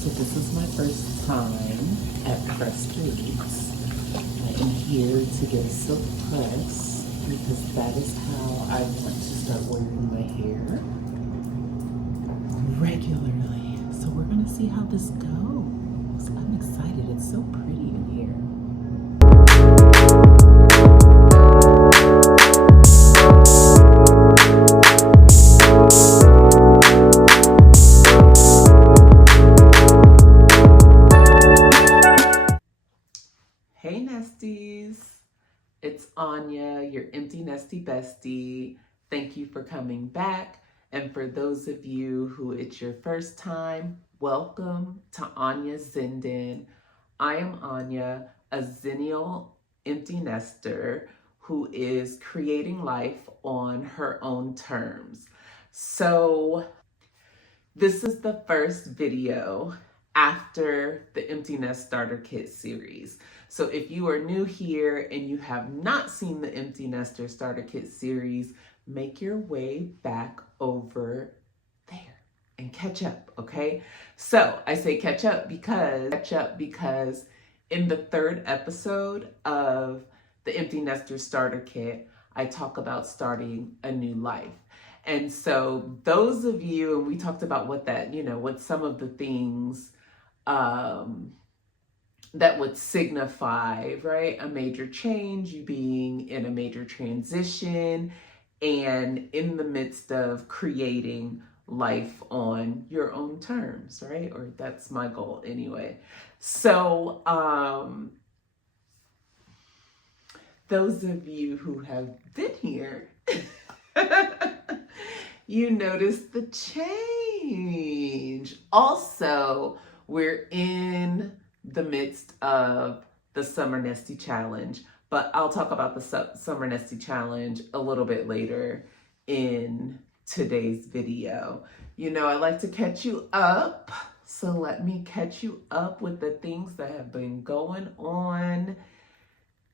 So this is my first time at Press Streets. I am here to get a silk press because that is how I want to start wearing my hair regularly. So we're gonna see how this goes. I'm excited. It's so pretty in here. Hey Nesties, it's Anya, your empty nesty bestie. Thank you for coming back. And for those of you who it's your first time, welcome to Anya Zinden. I am Anya, a Zennial empty nester who is creating life on her own terms. So this is the first video after the Empty Nest Starter Kit series. So if you are new here and you have not seen the Empty Nester Starter Kit series, make your way back over there and catch up, okay? So I say catch up because in the third episode of the Empty Nester Starter Kit, I talk about starting a new life. And so those of you, and we talked about what that, what some of the things that would signify, right? A major change, you being in a major transition and in the midst of creating life on your own terms, right? Or that's my goal anyway. So those of you who have been here, you notice the change. Also, we're in the midst of the Summer Nesty Challenge, but I'll talk about the Summer Nesty Challenge a little bit later in today's video. You know, I like to catch you up, so let me catch you up with the things that have been going on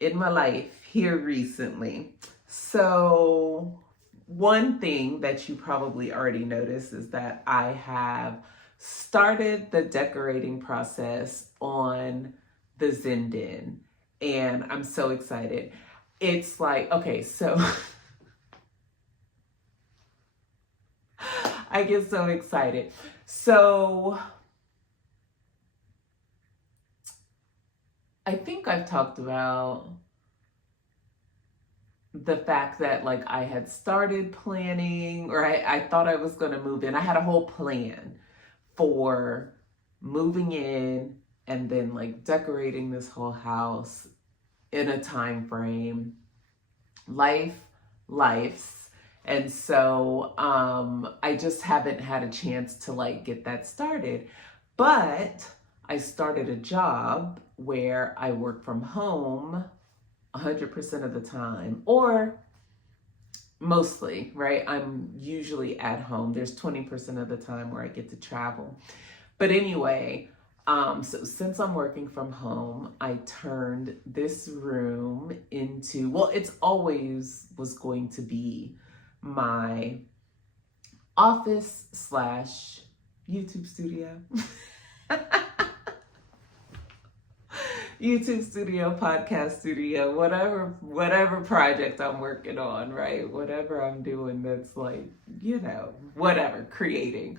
in my life here recently. So one thing that you probably already noticed is that I have started the decorating process on the Zinden, and I'm so excited. It's like, okay, so I get so excited. So I think I've talked about the fact that like I had started planning, or I thought I was going to move in. I had a whole plan for moving in and then like decorating this whole house in a time frame. Life's. And so I just haven't had a chance to like get that started. But I started a job where I work from home 100% of the time, or mostly, right? I'm usually at home. There's 20% of the time where I get to travel. But anyway, so since I'm working from home, I turned this room into, well, it's always was going to be my office slash YouTube studio. YouTube studio, podcast studio, whatever project I'm working on, right? Whatever I'm doing that's like, whatever, creating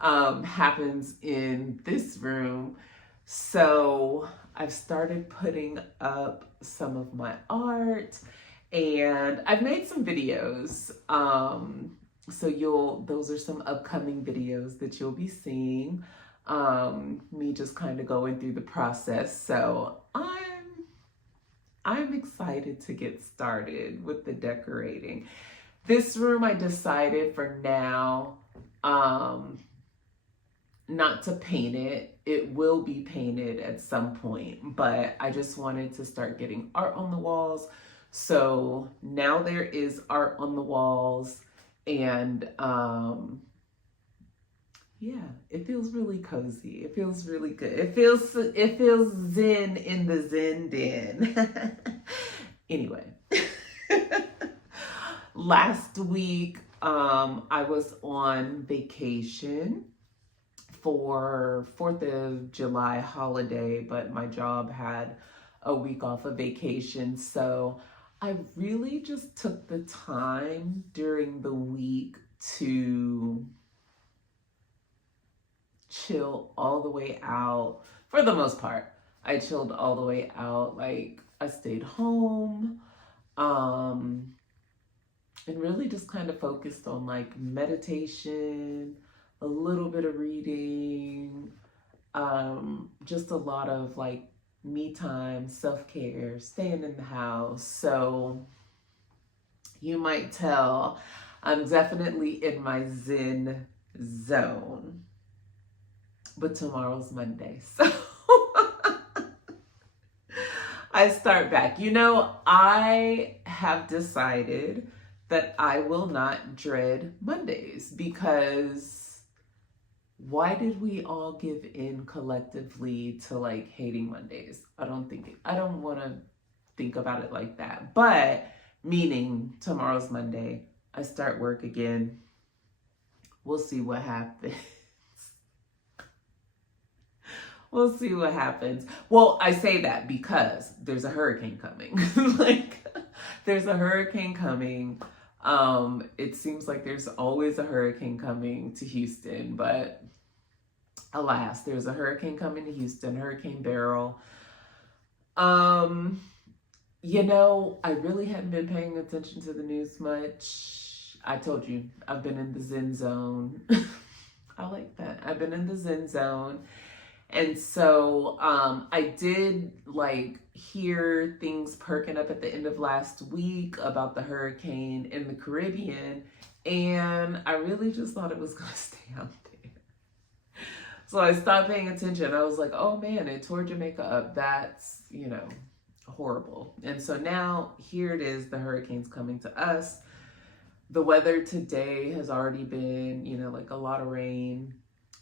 happens in this room. So I've started putting up some of my art and I've made some videos. So those are some upcoming videos that you'll be seeing. Me just kind of going through the process. So I'm excited to get started with the decorating. This room I decided for now not to paint it. It will be painted at some point, but I just wanted to start getting art on the walls. So now there is art on the walls, and yeah, it feels really cozy. It feels really good. It feels zen in the Zen den. Anyway, last week I was on vacation for 4th of July holiday, but my job had a week off of vacation. So I really just took the time during the week to chill all the way out. For the most part, I chilled all the way out. Like, I stayed home, and really just kind of focused on like meditation, a little bit of reading, just a lot of like me time, self-care, staying in the house. So you might tell I'm definitely in my Zen zone. But tomorrow's Monday, so I start back. You know, I have decided that I will not dread Mondays, because why did we all give in collectively to like hating Mondays? I don't want to think about it like that. But meaning tomorrow's Monday, I start work again. We'll see what happens. We'll see what happens. Well, I say that because there's a hurricane coming. Like, there's a hurricane coming. It seems like there's always a hurricane coming to Houston, but alas, there's a hurricane coming to Houston, Hurricane Beryl. You know, I really hadn't been paying attention to the news much. I told you, I've been in the Zen zone. I like that. I've been in the Zen zone. And so I did like hear things perking up at the end of last week about the hurricane in the Caribbean. And I really just thought it was going to stay out there. So I stopped paying attention. I was like, oh man, it tore Jamaica up. That's, you know, horrible. And so now here it is, the hurricane's coming to us. The weather today has already been, you know, like a lot of rain.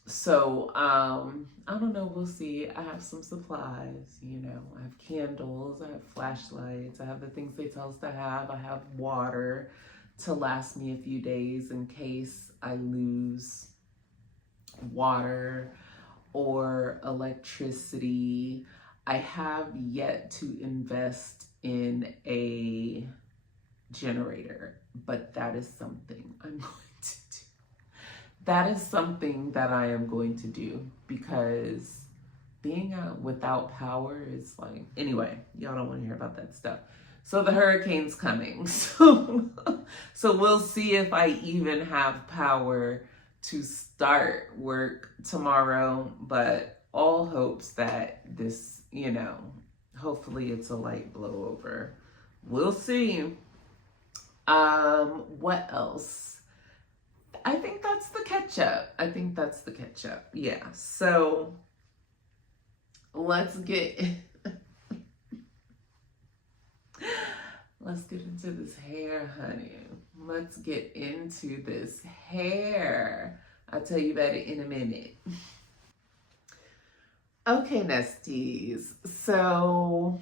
So, I don't know, we'll see. I have some supplies, you know, I have candles, I have flashlights, I have the things they tell us to have. I have water to last me a few days in case I lose water or electricity. I have yet to invest in a generator, but that is something I'm going to do. That is something that I am going to do, because being out without power is like, anyway, y'all don't want to hear about that stuff. So the hurricane's coming. So we'll see if I even have power to start work tomorrow, but all hopes that this, you know, hopefully it's a light blowover. We'll see. What else? I think that's the catch-up. Yeah. So let's get into this hair, honey. Let's get into this hair. I'll tell you about it in a minute. Okay, Nesties. So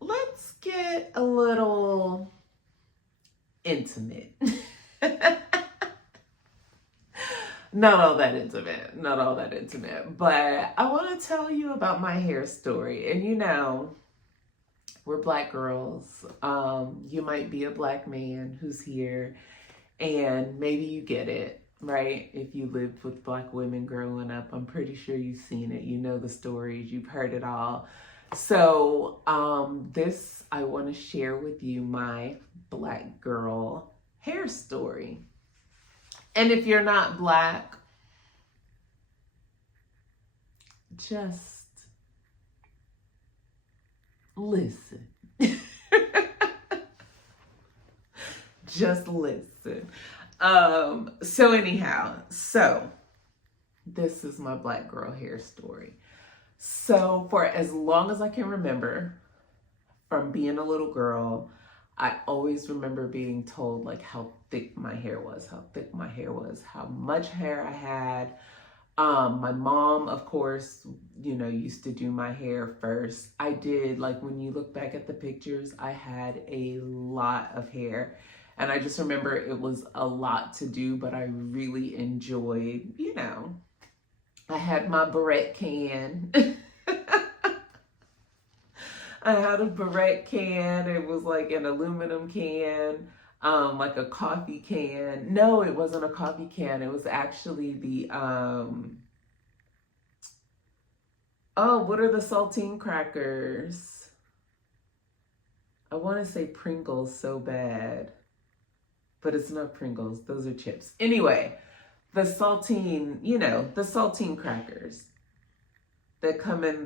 let's get a little intimate. Not all that intimate, but I want to tell you about my hair story. And you know, we're Black girls. You might be a Black man who's here, and maybe you get it, right? If you lived with Black women growing up, I'm pretty sure you've seen it. You know the stories, you've heard it all. So I want to share with you my Black girl hair story. And if you're not Black, just listen. Just listen. So anyhow, this is my Black girl hair story. So for as long as I can remember, from being a little girl, I always remember being told like how thick my hair was, how much hair I had. My mom, of course, you know, used to do my hair first. I did, like, when you look back at the pictures, I had a lot of hair. And I just remember it was a lot to do, but I really enjoyed, you know, I had my barrette can. I had a barrette can. It was like an aluminum can, like a coffee can. No, it wasn't a coffee can. It was actually the oh, what are the saltine crackers? I want to say Pringles so bad, but it's not Pringles. Those are chips. Anyway, the saltine, the saltine crackers that come in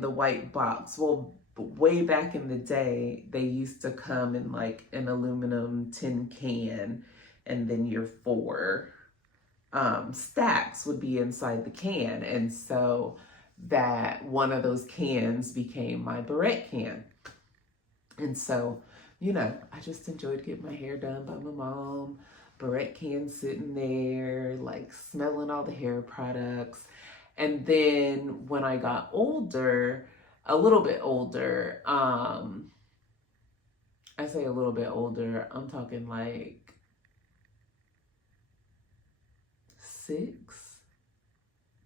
the white box. Well, way back in the day, they used to come in like an aluminum tin can, and then your four stacks would be inside the can. And so that one of those cans became my barrette can. And so, I just enjoyed getting my hair done by my mom. Barrette can sitting there, like smelling all the hair products. And then when I got older, a little bit older, I say a little bit older, I'm talking like 6,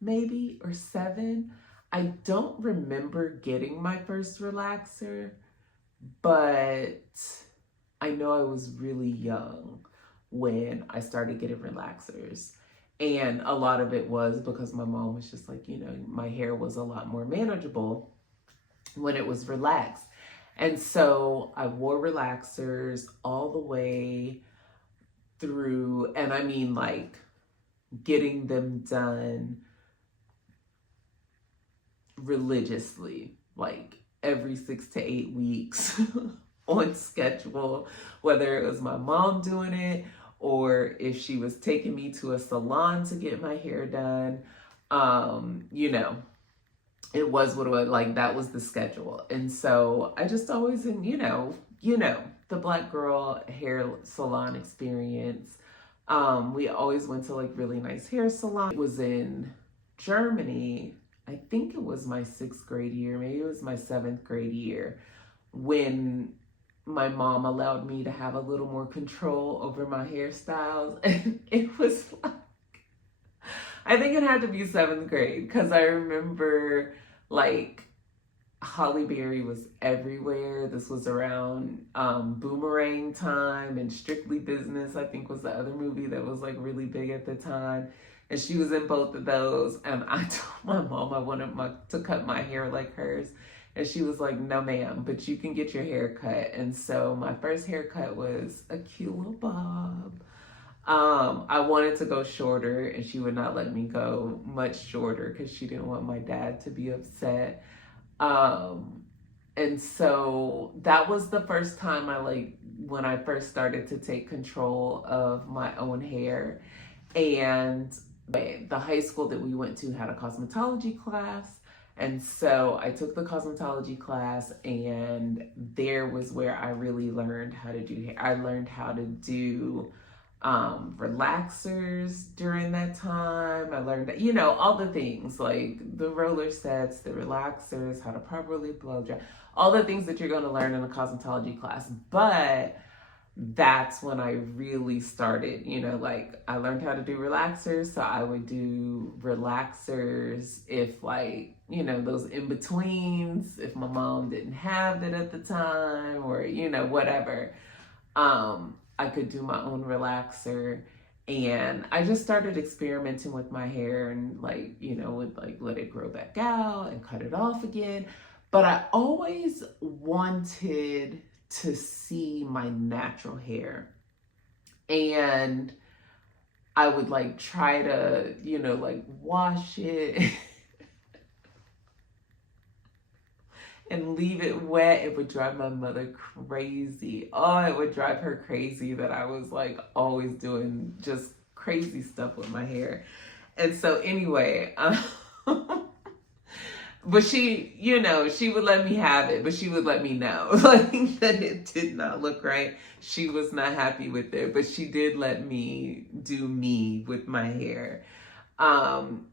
maybe, or 7. I don't remember getting my first relaxer, but I know I was really young when I started getting relaxers. And a lot of it was because my mom was just like, my hair was a lot more manageable when it was relaxed. And so I wore relaxers all the way through, and I mean like getting them done religiously, like every 6 to 8 weeks on schedule, whether it was my mom doing it or if she was taking me to a salon to get my hair done. It was what it was, like that was the schedule. And so I just always, the Black girl hair salon experience. We always went to like really nice hair salon. It was in Germany. I think it was my 6th grade year, maybe it was my 7th grade year, when my mom allowed me to have a little more control over my hairstyles. And it was like, I think it had to be 7th grade, because I remember like Halle Berry was everywhere. This was around Boomerang time, and Strictly Business, I think, was the other movie that was like really big at the time. And she was in both of those. And I told my mom I wanted to cut my hair like hers. And she was like, no, ma'am, but you can get your hair cut. And so my first haircut was a cute little bob. I wanted to go shorter, and she would not let me go much shorter because she didn't want my dad to be upset. And so that was the first time when I first started to take control of my own hair. And the high school that we went to had a cosmetology class. And so I took the cosmetology class, and there was where I really learned how to do hair. I learned how to do relaxers during that time. I learned that, all the things like the roller sets, the relaxers, how to properly blow dry, all the things that you're going to learn in a cosmetology class. But that's when I really started, I learned how to do relaxers. So I would do relaxers if those in-betweens, if my mom didn't have it at the time, or, whatever. I could do my own relaxer. And I just started experimenting with my hair, and would let it grow back out and cut it off again. But I always wanted to see my natural hair. And I would try to, wash it and leave it wet. It would drive my mother crazy. Oh, it would drive her crazy that I was always doing just crazy stuff with my hair. And so anyway, but she, she would let me have it, but she would let me know that it did not look right. She was not happy with it, but she did let me do me with my hair.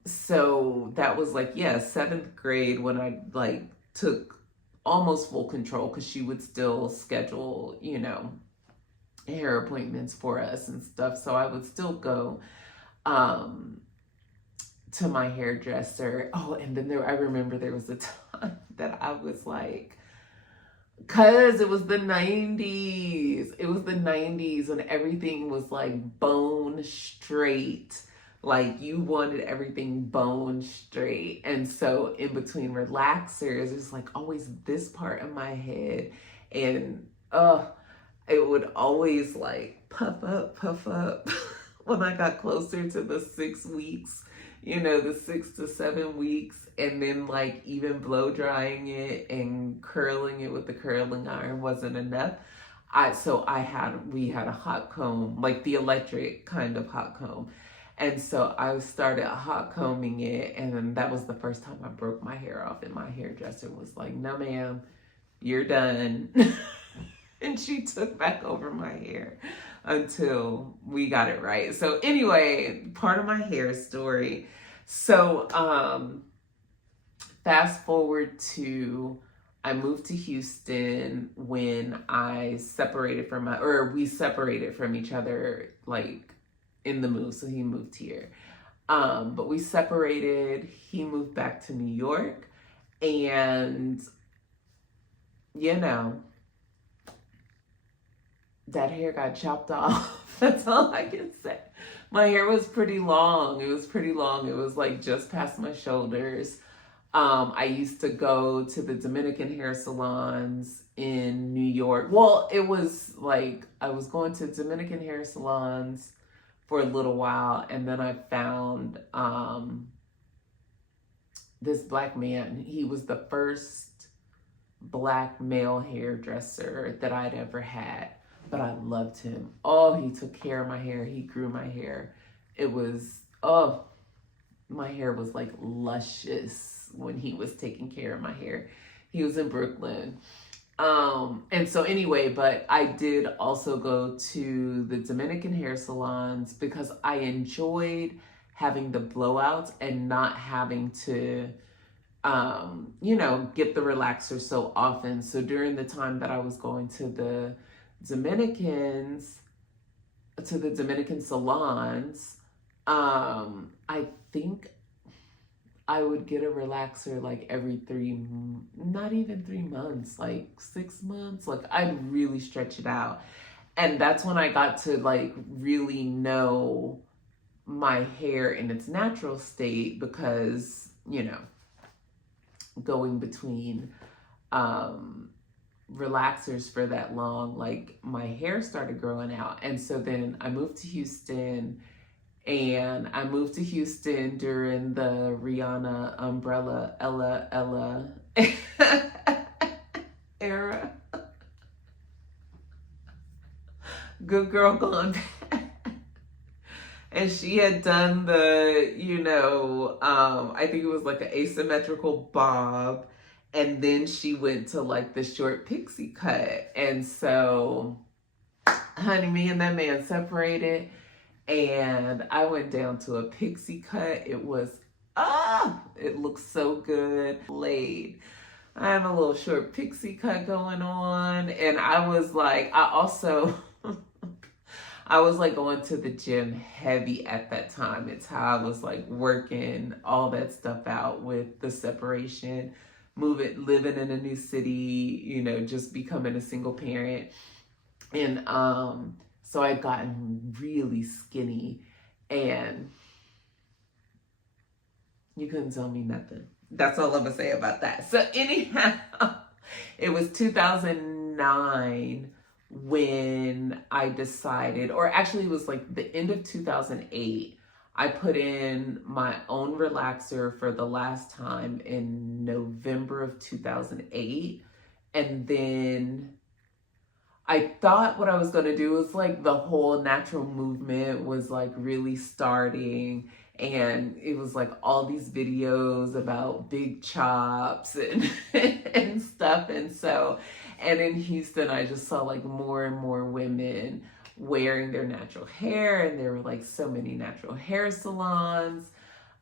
So that was 7th grade when I took almost full control, because she would still schedule, hair appointments for us and stuff. So I would still go to my hairdresser. Oh, and then I remember there was a time that I was like, cause it was the 90s. It was the 90s when everything was like bone straight. Like you wanted everything bone straight. And so in between relaxers, it's like always this part of my head. And it would always like puff up when I got closer to the 6 weeks, the 6 to 7 weeks, and then like even blow drying it and curling it with the curling iron wasn't enough. We had a hot comb, like the electric kind of hot comb. And so I started hot combing it, and then that was the first time I broke my hair off, and my hairdresser was like, "No, ma'am, you're done." And she took back over my hair until we got it right. So anyway, part of my hair story. So fast forward to I moved to Houston when we separated from each other, like in the move. So he moved here. But we separated, he moved back to New York, and that hair got chopped off. That's all I can say. My hair was pretty long. It was like just past my shoulders. I used to go to the Dominican hair salons in New York. Well, it was like I was going to Dominican hair salons for a little while, and then I found this Black man. He was the first Black male hairdresser that I'd ever had. But I loved him. Oh, he took care of my hair. He grew my hair. My hair was like luscious when he was taking care of my hair. He was in Brooklyn. And so anyway, but I did also go to the Dominican hair salons because I enjoyed having the blowouts and not having to, get the relaxer so often. So during the time that I was going to the Dominican salons, I think I would get a relaxer like every not even 3 months, like 6 months. Like I'd really stretch it out. And that's when I got to like really know my hair in its natural state because, going between, relaxers for that long, like my hair started growing out. And so then I moved to Houston, and I moved to Houston during the Rihanna Umbrella Ella era. Good girl gone bad. And she had done the, I think it was like an asymmetrical bob. And then she went to like the short pixie cut. And so, honey, me and that man separated, and I went down to a pixie cut. It looked so good. Laid. I have a little short pixie cut going on. And I was like, I was like going to the gym heavy at that time. It's how I was like working all that stuff out with the separation. Living in a new city, just becoming a single parent. And so I'd gotten really skinny, and you couldn't tell me nothing. That's all I'm gonna say about that. So anyhow, it was 2009 when I decided, or actually it was like the end of 2008, I put in my own relaxer for the last time in November of 2008. And then I thought what I was going to do was like the whole natural movement was like really starting. And it was like all these videos about big chops and, and stuff. And in Houston, I just saw like more and more women wearing their natural hair, and there were like so many natural hair salons.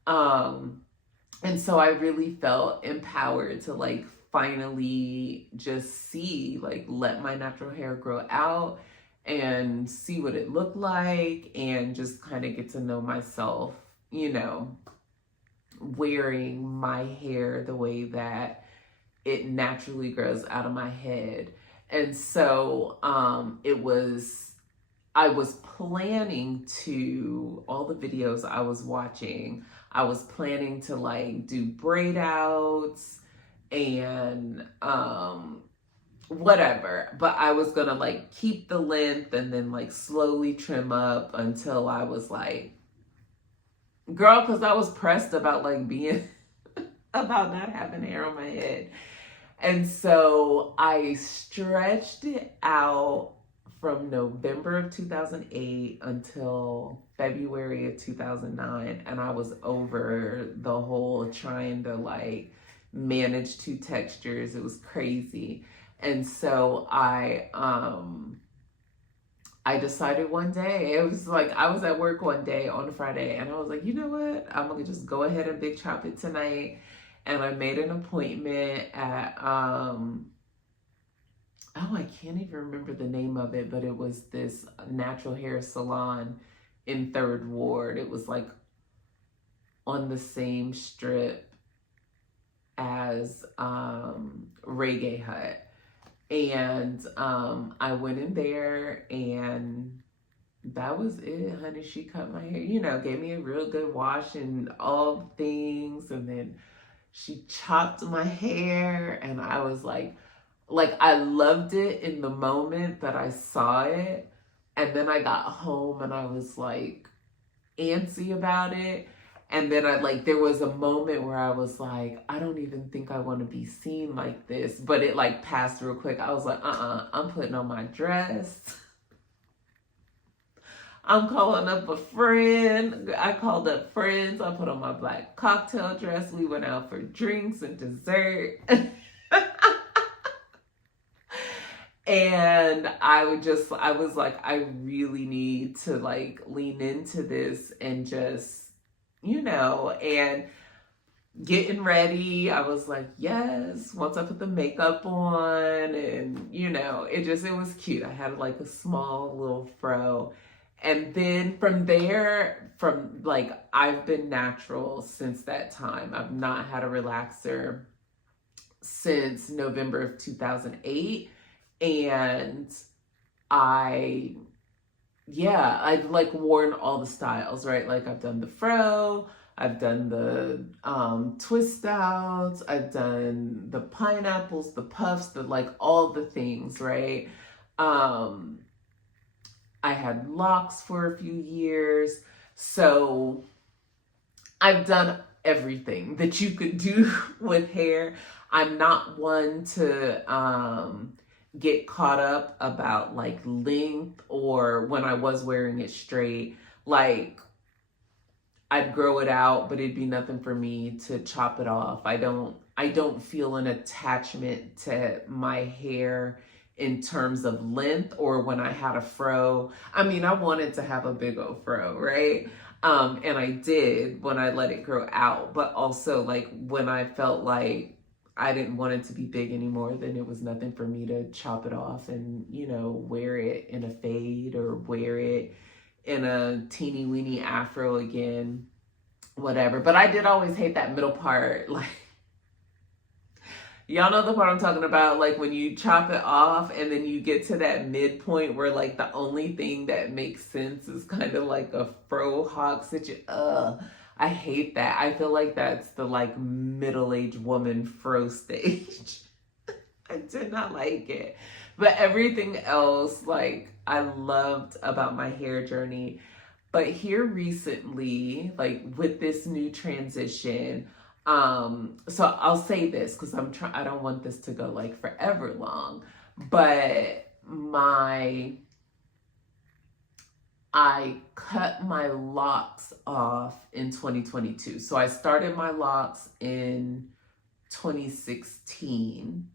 And so I really felt empowered to like finally just let my natural hair grow out and see what it looked like, and just kind of get to know myself, wearing my hair the way that it naturally grows out of my head. And so I was planning to, all the videos I was watching, I was planning to like do braid outs and whatever, but I was gonna like keep the length and then like slowly trim up until I was like, girl, because I was pressed about like being about not having hair on my head. And so I stretched it out from November of 2008 until February of 2009. And I was over the whole trying to like manage two textures. It was crazy. And so I decided one day, it was like, I was at work one day on Friday and I was like, you know what? I'm gonna just go ahead and big chop it tonight. And I made an appointment at, oh, I can't even remember the name of it, but it was this natural hair salon in Third Ward. It was like on the same strip as Reggae Hut. And I went in there and that was it, honey. She cut my hair, you know, gave me a real good wash and all things. And then she chopped my hair and I was like I loved it in the moment that I saw it. And then I got home and I was like antsy about it. And then there was a moment where I was like, I don't even think I want to be seen like this. But it like passed real quick. I was like, I'm putting on my dress. I'm calling up a friend. I called up friends. I put on my black cocktail dress. We went out for drinks and dessert. And I was like, I really need to like lean into this and just, you know, and getting ready. I was like, yes, once I put the makeup on and, you know, it was cute. I had like a small little fro. And then from there, I've been natural since that time. I've not had a relaxer since November of 2008. And I've like worn all the styles, right? Like I've done the fro, I've done the twist outs, I've done the pineapples, the puffs, the like all the things, right? I had locks for a few years. So I've done everything that you could do with hair. I'm not one to get caught up about like length, or when I was wearing it straight, like I'd grow it out, but it'd be nothing for me to chop it off. I don't feel an attachment to my hair in terms of length, or when I had a fro. I mean, I wanted to have a big old fro, right? And I did when I let it grow out, but also like when I felt like I didn't want it to be big anymore, then it was nothing for me to chop it off and, you know, wear it in a fade or wear it in a teeny weeny afro again, whatever. But I did always hate that middle part. Like, y'all know the part I'm talking about, like when you chop it off and then you get to that midpoint where like the only thing that makes sense is kind of like a fro hawk situation. I hate that. I feel like that's the like middle-aged woman fro stage. I did not like it. But everything else, like I loved about my hair journey. But here recently, like with this new transition, so I'll say this because I don't want this to go like forever long, but I cut my locks off in 2022. So I started my locks in 2016.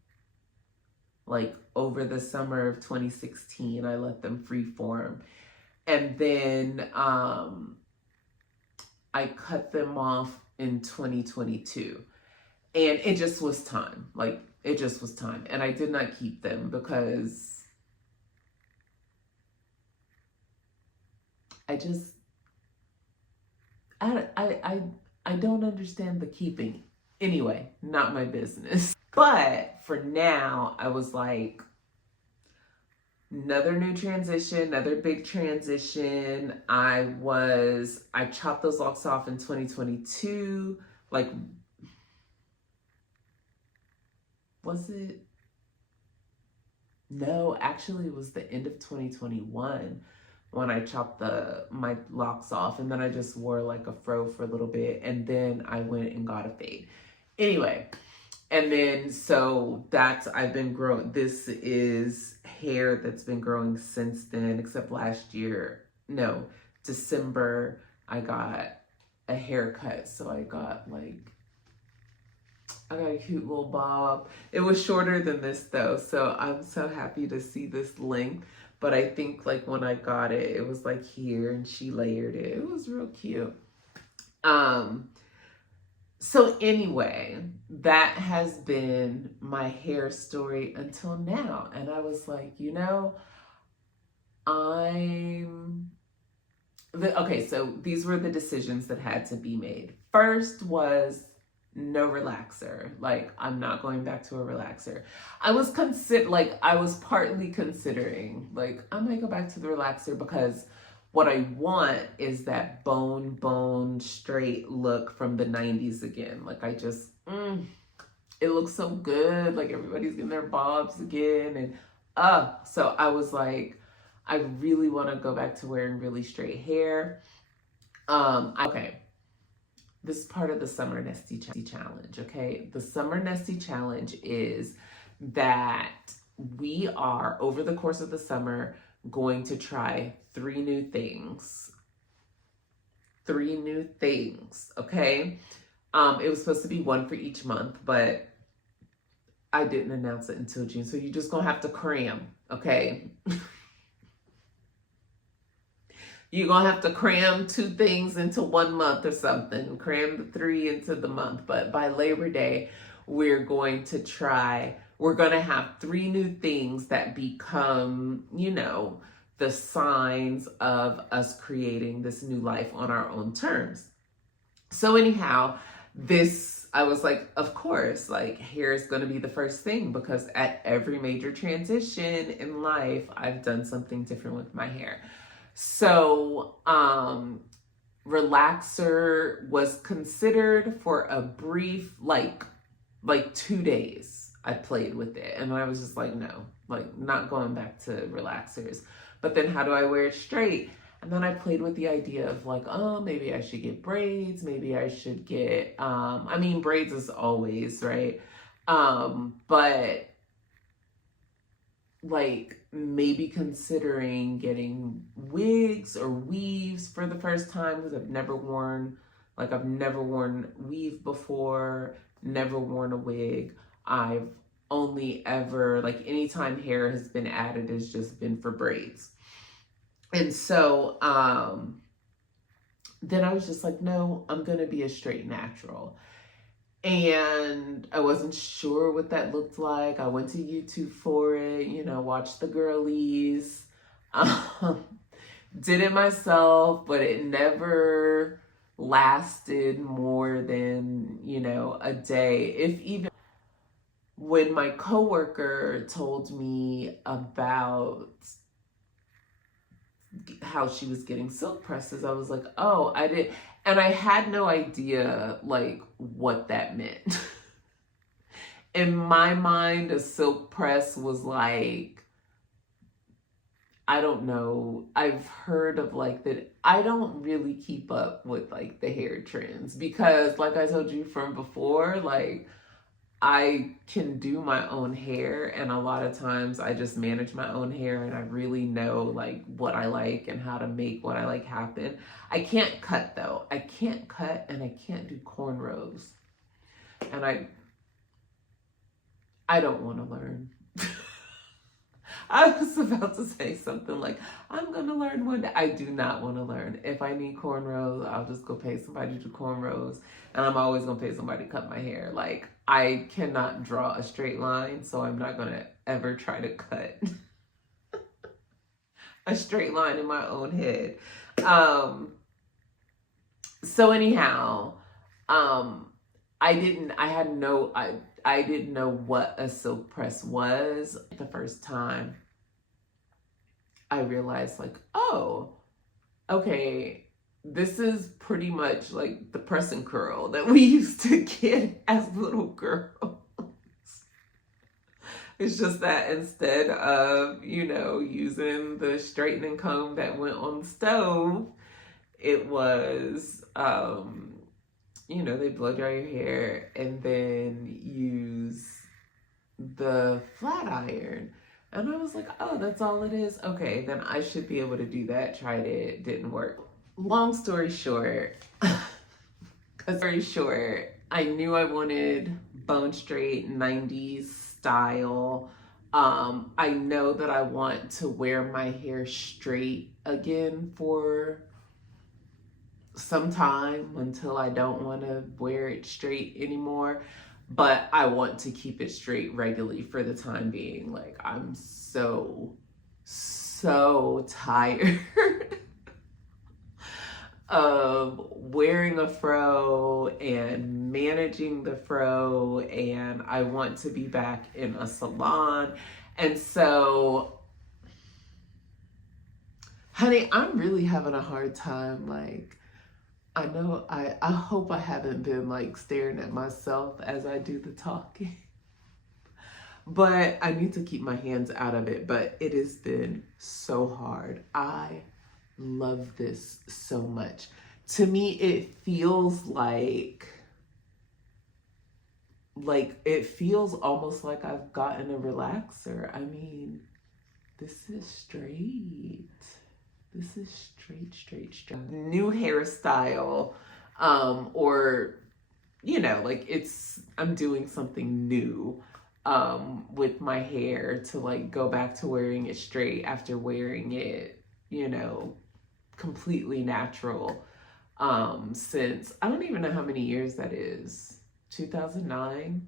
Like over the summer of 2016, I let them freeform. And then I cut them off in 2022. And it just was time. Like, it just was time. And I did not keep them because I I don't understand the keeping. Anyway, not my business. But for now, I was like, another new transition, another big transition. I chopped those locks off in 2022. Like, was it? No, actually it was the end of 2021 when I chopped my locks off, and then I just wore like a fro for a little bit, and then I went and got a fade. Anyway, and then so I've been growing. This is hair that's been growing since then, except last year, no, December, I got a haircut. So I got a cute little bob. It was shorter than this though, so I'm so happy to see this length. But I think like when I got it, it was like here, and she layered it. It was real cute. So anyway, that has been my hair story until now. And I was like, okay, so these were the decisions that had to be made. First was no relaxer. Like, I'm not going back to a relaxer. I was partly considering, like, I might go back to the relaxer because what I want is that bone straight look from the 90s again. Like, it looks so good. Like, everybody's getting their bobs again. And so I was like, I really want to go back to wearing really straight hair. Okay. This is part of the Summer Nesty Challenge, okay? The Summer Nesty Challenge is that we are, over the course of the summer, going to try 3 new things. 3 new things, okay? It was supposed to be 1 for each month, but I didn't announce it until June, so you're just gonna have to cram, okay? You're going to have to cram 2 things into 1 month or something. Cram the 3 into the month. But by Labor Day, we're going to have 3 new things that become, the signs of us creating this new life on our own terms. So anyhow, I was like, of course, like, hair is going to be the first thing, because at every major transition in life, I've done something different with my hair. So, relaxer was considered for a brief, like 2 days. I played with it, and I was just like, no, like, not going back to relaxers. But then how do I wear it straight? And then I played with the idea of like, oh, maybe I should get braids. Maybe I should get, braids is always, right? But like, maybe considering getting wigs or weaves for the first time, because I've never worn weave before, never worn a wig. I've only ever, like, anytime hair has been added, has just been for braids. And so then I was just like, no, I'm gonna be a straight natural. And I wasn't sure what that looked like. I went to YouTube for it, watched the girlies, did it myself, but it never lasted more than, a day. If even, when my coworker told me about how she was getting silk presses, I was like, oh, I did. And I had no idea, like, what that meant. In my mind, a silk press was like, I don't know. I've heard of like that. I don't really keep up with like the hair trends because, like I told you from before, like, I can do my own hair, and a lot of times I just manage my own hair, and I really know like what I like and how to make what I like happen. I can't cut though. I can't cut, and I can't do cornrows. And I don't want to learn. I was about to say something like, I'm going to learn one day. I do not want to learn. If I need cornrows, I'll just go pay somebody to do cornrows. And I'm always going to pay somebody to cut my hair. Like, I cannot draw a straight line, so I'm not going to ever try to cut a straight line in my own head. So anyhow, Um, I didn't know what a silk press was. The first time I realized like, oh, okay, this is pretty much like the press and curl that we used to get as little girls. It's just that instead of, using the straightening comb that went on the stove, it was, they blow dry your hair and then use the flat iron. And I was like, oh, that's all it is? Okay, then I should be able to do that. Tried it, didn't work. Long story short, I knew I wanted bone straight 90s style. I know that I want to wear my hair straight again for some time until I don't want to wear it straight anymore. But I want to keep it straight regularly for the time being. Like, I'm so tired of wearing a fro and managing the fro, and I want to be back in a salon. And so, honey, I'm really having a hard time. Like, I know I hope I haven't been like staring at myself as I do the talking. But I need to keep my hands out of it. But it has been so hard. I love this so much. To me, it feels like it feels almost like I've gotten a relaxer. I mean, this is straight. This is straight. New hairstyle, or I'm doing something new with my hair to like go back to wearing it straight after wearing it, completely natural since I don't even know how many years that is. 2009,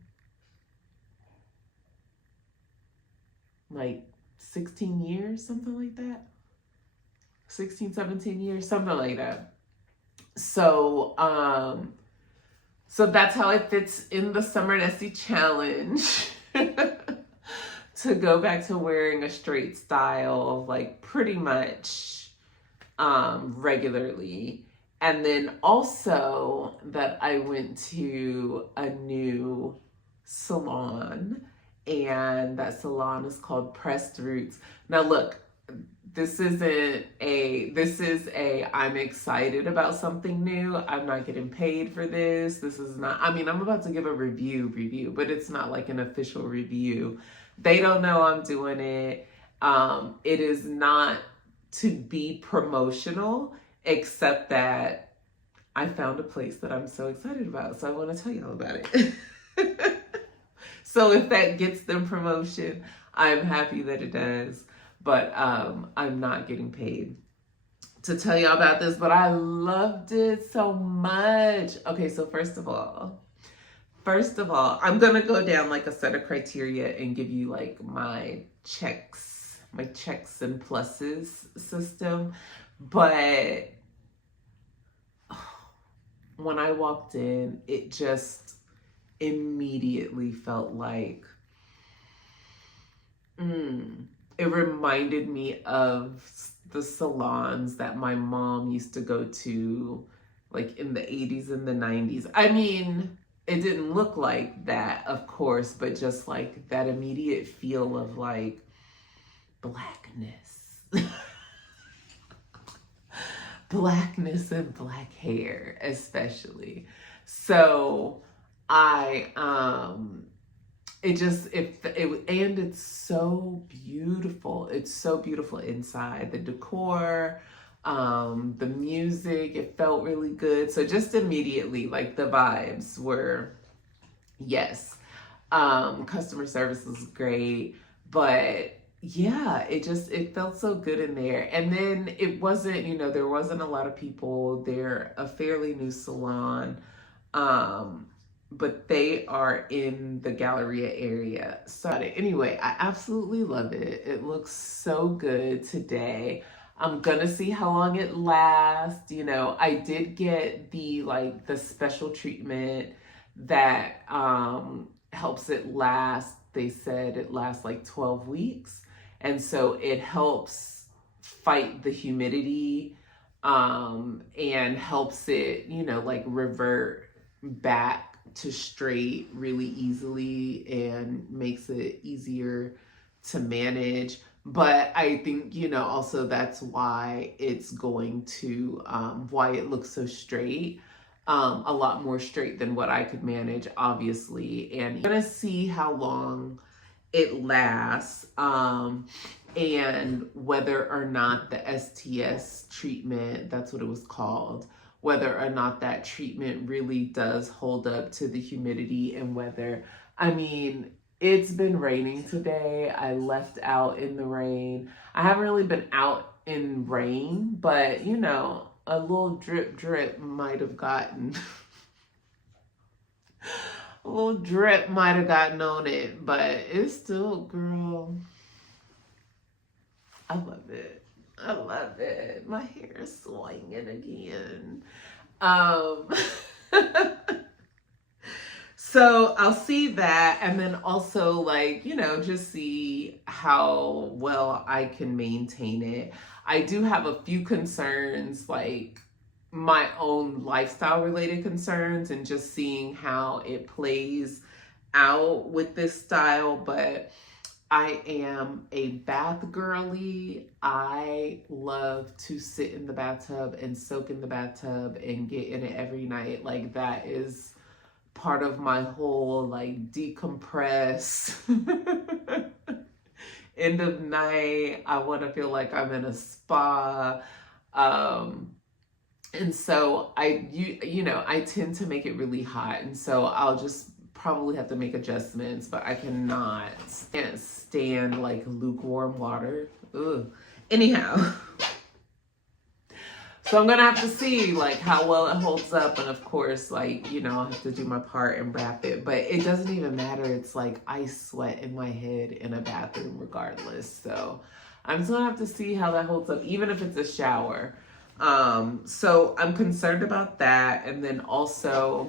like 16 years, something like that. 16, 17 years, something like that. So so that's how it fits in the Summer Nesty Challenge. To go back to wearing a straight style, like pretty much regularly. And then also that I went to a new salon, and that salon is called Pressed Roots. Now look, this is I'm excited about something new. I'm not getting paid for this. This is not, I mean, I'm about to give a review, but it's not like an official review. They don't know I'm doing it. It is not to be promotional, except that I found a place that I'm so excited about. So I want to tell y'all about it. So if that gets them promotion, I'm happy that it does. But I'm not getting paid to tell y'all about this, but I loved it so much. Okay, so first of all, I'm gonna go down like a set of criteria and give you like my checks and pluses system. But when I walked in, it just immediately felt like, it reminded me of the salons that my mom used to go to, like in the 80s and the 90s. I mean, it didn't look like that, of course, but just like that immediate feel of like blackness. Blackness and black hair, especially. So it's so beautiful. It's so beautiful inside. The decor, the music, it felt really good. So just immediately, like the vibes were, yes. Customer service was great, but yeah, it felt so good in there. And then it wasn't, there wasn't a lot of people. They're a fairly new salon. But they are in the Galleria area. So anyway, I absolutely love it. It looks so good today. I'm gonna see how long it lasts. You know, I did get the special treatment that helps it last. They said it lasts like 12 weeks. And so it helps fight the humidity and helps it, you know, like revert back to straight really easily and makes it easier to manage. But I think, you know, also that's why it's going to, why it looks so straight, a lot more straight than what I could manage, obviously. And I'm gonna see how long it lasts, and whether or not the STS treatment, that's what it was called, whether or not that treatment really does hold up to the humidity, and whether, I mean, it's been raining today. I left out in the rain. I haven't really been out in rain, but you know, a little drip drip might have gotten a little drip might have gotten on it, but it's still, girl, I love it. I love it. My hair is swinging again. Um, so I'll see that, and then also, like, you know, just see how well I can maintain it. I do have a few concerns, like my own lifestyle related concerns, and just seeing how it plays out with this style. But I am a bath girly. I love to sit in the bathtub and soak in the bathtub and get in it every night. Like, that is part of my whole, like, decompress end of night. I want to feel like I'm in a spa. And so you know, I tend to make it really hot. And so I'll just probably have to make adjustments, but I cannot stand like lukewarm water. Ugh. Anyhow, so I'm gonna have to see like how well it holds up, and of course, like, you know, I'll have to do my part and wrap it. But it doesn't even matter. It's like ice sweat in my head in a bathroom regardless. So I'm just gonna have to see how that holds up, even if it's a shower. So I'm concerned about that. And then also,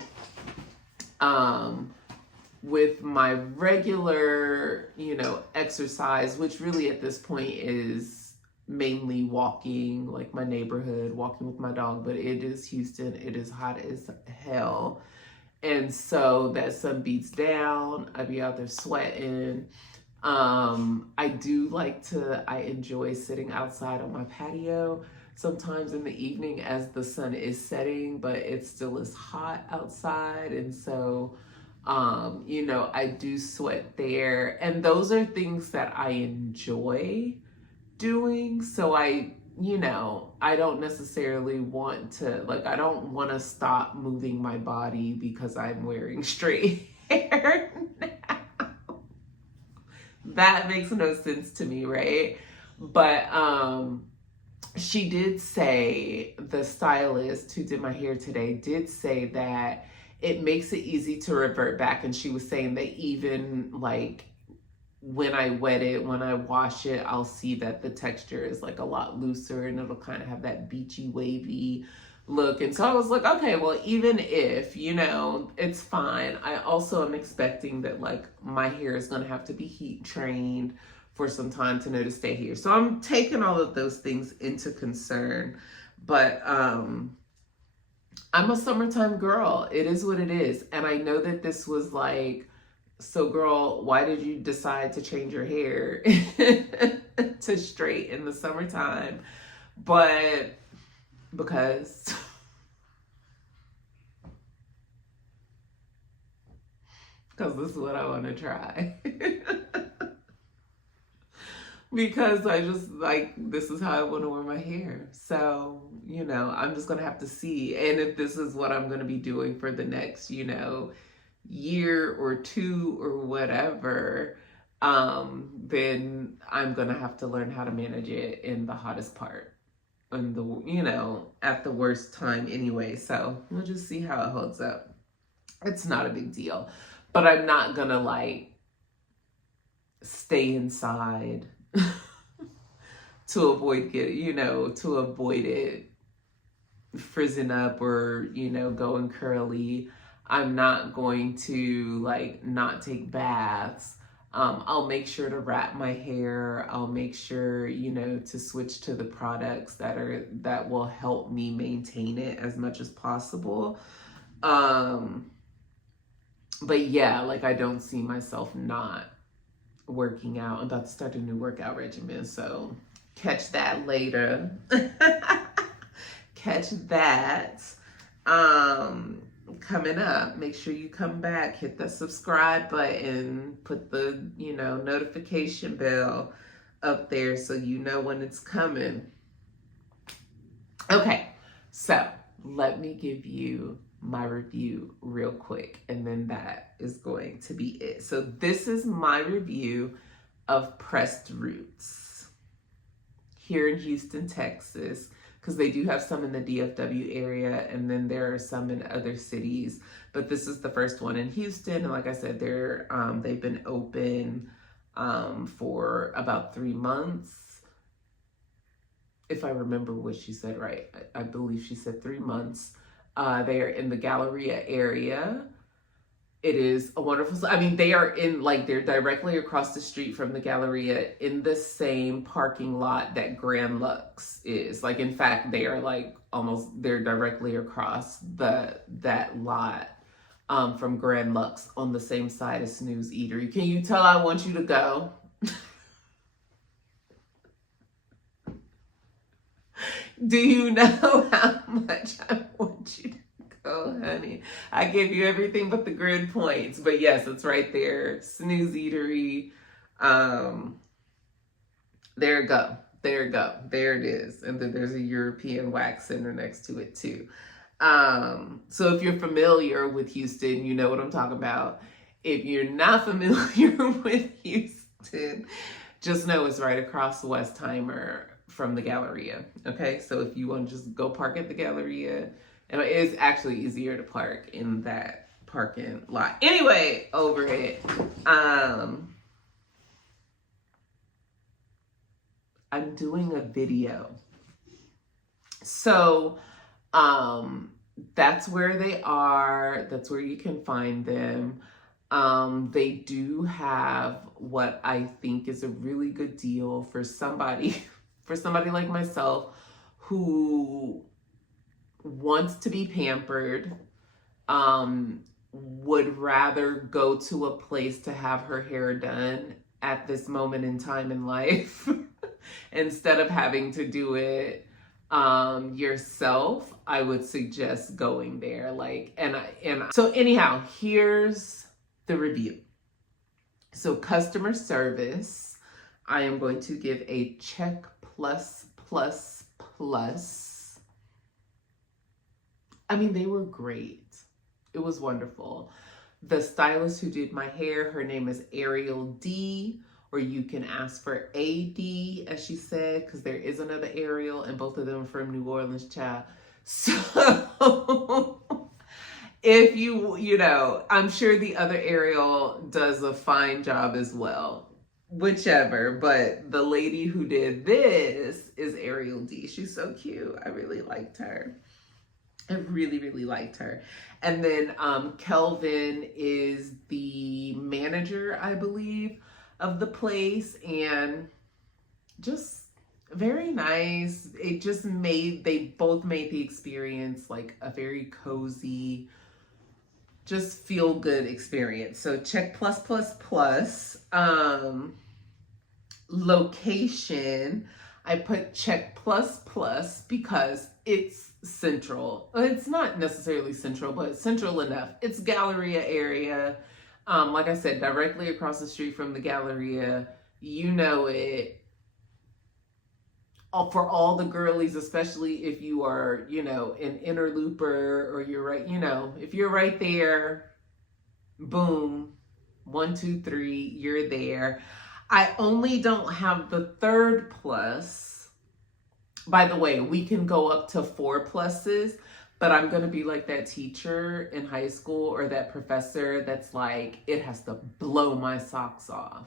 with my regular, you know, exercise, which really at this point is mainly walking, like my neighborhood, walking with my dog, but it is Houston, it is hot as hell. And so that sun beats down, I be out there sweating. I enjoy sitting outside on my patio sometimes in the evening as the sun is setting, but it still is hot outside. And so, you know, I do sweat there. And those are things that I enjoy doing. So you know, I don't necessarily want to, like, I don't want to stop moving my body because I'm wearing straight hair now. That makes no sense to me, right? But, she did say, the stylist who did my hair today did say that it makes it easy to revert back. And she was saying that even like when I wet it, when I wash it, I'll see that the texture is like a lot looser and it'll kind of have that beachy, wavy look. And so I was like, okay, well, even if, you know, it's fine. I also am expecting that like my hair is going to have to be heat trained for some time to know to stay here. So I'm taking all of those things into concern. But I'm a summertime girl. It is what it is. And I know that this was like, so girl, why did you decide to change your hair to straight in the summertime? But because this is what I want to try. Because I just like, this is how I want to wear my hair. So, you know, I'm just going to have to see. And if this is what I'm going to be doing for the next, you know, year or two or whatever, then I'm going to have to learn how to manage it in the hottest part and the, you know, at the worst time anyway. So we'll just see how it holds up. It's not a big deal, but I'm not going to like stay inside to avoid to avoid it frizzing up or, going curly. I'm not going to like not take baths. I'll make sure to wrap my hair. I'll make sure, to switch to the products that will help me maintain it as much as possible. But yeah, like I don't see myself not working out. I'm about to start a new workout regimen, so catch that later. Catch that. Coming up, make sure you come back, hit the subscribe button, put the notification bell up there so you know when it's coming. Okay, so let me give you my review real quick, and then that is going to be it. So this is my review of Pressed Roots here in Houston, Texas, because they do have some in the DFW area, and then there are some in other cities. But this is the first one in Houston, and like I said, they've been open for about 3 months. If I remember what she said right, I believe she said 3 months. They are in the Galleria area. It is a wonderful, they are they're directly across the street from the Galleria in the same parking lot that Grand Lux is. Like, in fact, they are they're directly across that lot from Grand Lux on the same side as Snooze Eatery. Can you tell I want you to go? Do you know how much I want you to go, honey? I gave you everything but the grid points. But yes, it's right there. Snooze Eatery. There you go. There you go. There it is. And then there's a European Wax Center next to it too. So if you're familiar with Houston, you know what I'm talking about. If you're not familiar with Houston, just know it's right across Westheimer from the Galleria. Okay, so if you want to just go park at the Galleria, and it is actually easier to park in that parking lot. Anyway, over it. I'm doing a video. So that's where they are. That's where you can find them. They do have what I think is a really good deal for somebody like myself who wants to be pampered, would rather go to a place to have her hair done at this moment in time in life instead of having to do it yourself. I would suggest going there. So anyhow, here's the review. So customer service, I am going to give a check plus. They were great. It was wonderful. The stylist who did my hair, her name is Ariel D, or you can ask for AD, as she said, because there is another Ariel, and both of them are from New Orleans, child. So if I'm sure the other Ariel does a fine job as well. Whichever, but the lady who did this is Ariel D. She's so cute. I really liked her. I really, really liked her. And then Kelvin is the manager, I believe, of the place, and just very nice. They both made the experience like a very cozy, just feel good experience. So check plus. Location, I put check plus because it's central. It's not necessarily central, but it's central enough. It's Galleria area. Like I said, directly across the street from the Galleria. You know it. For all the girlies, especially if you are, an interlooper, or you're right, if you're right there, boom, 1, 2, 3, you're there. I only don't have the third plus. By the way, we can go up to 4 pluses, but I'm going to be like that teacher in high school or that professor that's like, it has to blow my socks off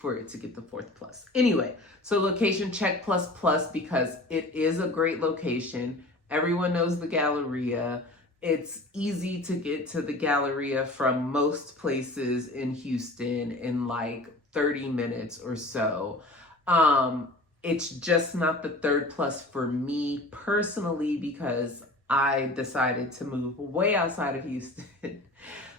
for it to get the 4th plus. Anyway, so location check plus because it is a great location. Everyone knows the Galleria. It's easy to get to the Galleria from most places in Houston in like 30 minutes or so. It's just not the 3rd plus for me personally because I decided to move way outside of Houston.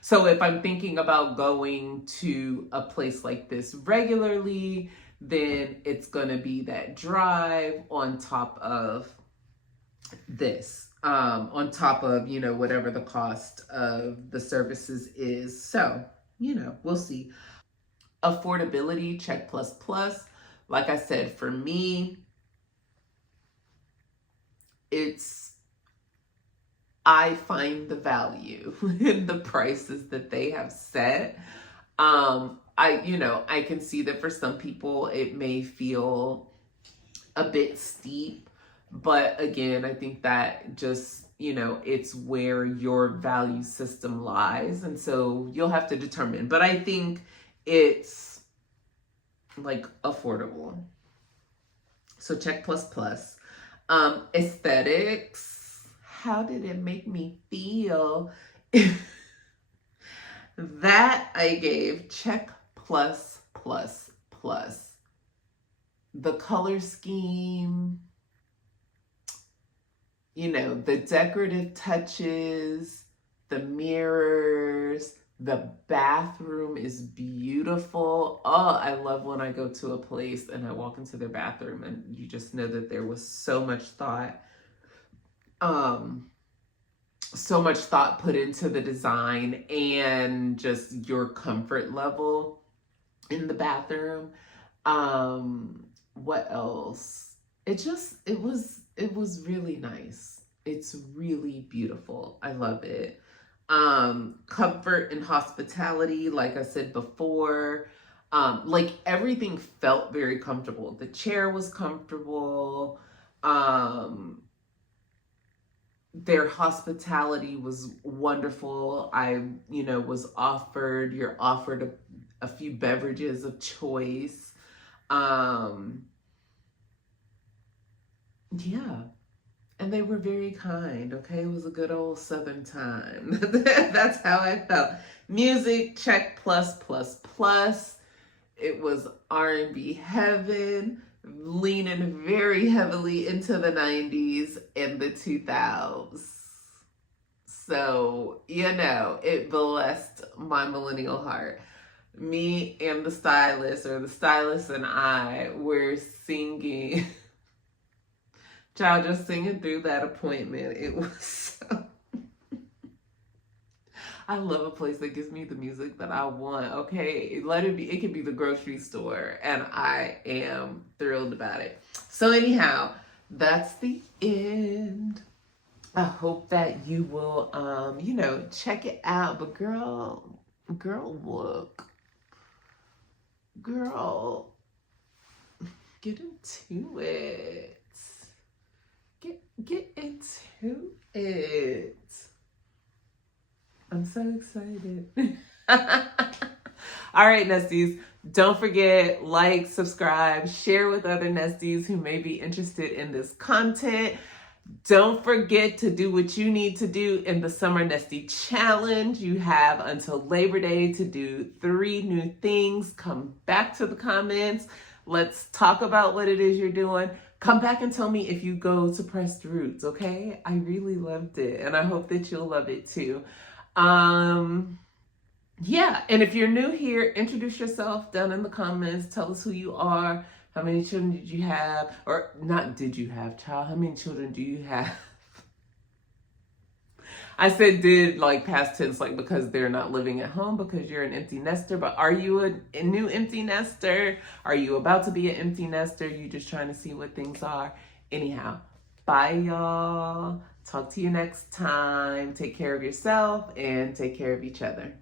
So if I'm thinking about going to a place like this regularly, then it's going to be that drive on top of this, on top of, you know, whatever the cost of the services is. So, you know, we'll see. Affordability, check plus. Like I said, for me, I find the value in the prices that they have set. I can see that for some people it may feel a bit steep, but again, I think that just, you know, it's where your value system lies. And so you'll have to determine, but I think it's like affordable. So check plus. Aesthetics. How did it make me feel? That I gave check plus. The color scheme, you know, the decorative touches, the mirrors, the bathroom is beautiful. Oh, I love when I go to a place and I walk into their bathroom and you just know that there was so much thought put into the design and just your comfort level in the bathroom. What else? It was really nice. It's really beautiful. I love it. Comfort and hospitality, like I said before, like everything felt very comfortable. The chair was comfortable. Their hospitality was wonderful. You're offered a few beverages of choice. Yeah. And they were very kind, okay? It was a good old Southern time. That's how I felt. Music, check plus. It was R&B heaven, leaning very heavily into the 90s and the 2000s. So, you know, it blessed my millennial heart. Me and the stylist and I were singing. Child, just singing through that appointment. It was so... I love a place that gives me the music that I want, okay? It could be the grocery store, and I am thrilled about it. So anyhow, that's the end. I hope that you will, check it out. But girl, look. Girl, get into it. Get into it. I'm so excited. All right, Nesties. Don't forget, like, subscribe, share with other Nesties who may be interested in this content. Don't forget to do what you need to do in the Summer Nestie Challenge. You have until Labor Day to do 3 new things. Come back to the comments. Let's talk about what it is you're doing. Come back and tell me if you go to Pressed Roots, okay? I really loved it, and I hope that you'll love it too. Yeah, and if you're new here, introduce yourself down in the comments. Tell us who you are. How many children did you have? Or not did you have, child? How many children do you have? I said did like past tense, like because they're not living at home because you're an empty nester. But are you a new empty nester? Are you about to be an empty nester? You just trying to see what things are? Anyhow, bye y'all. Talk to you next time. Take care of yourself and take care of each other.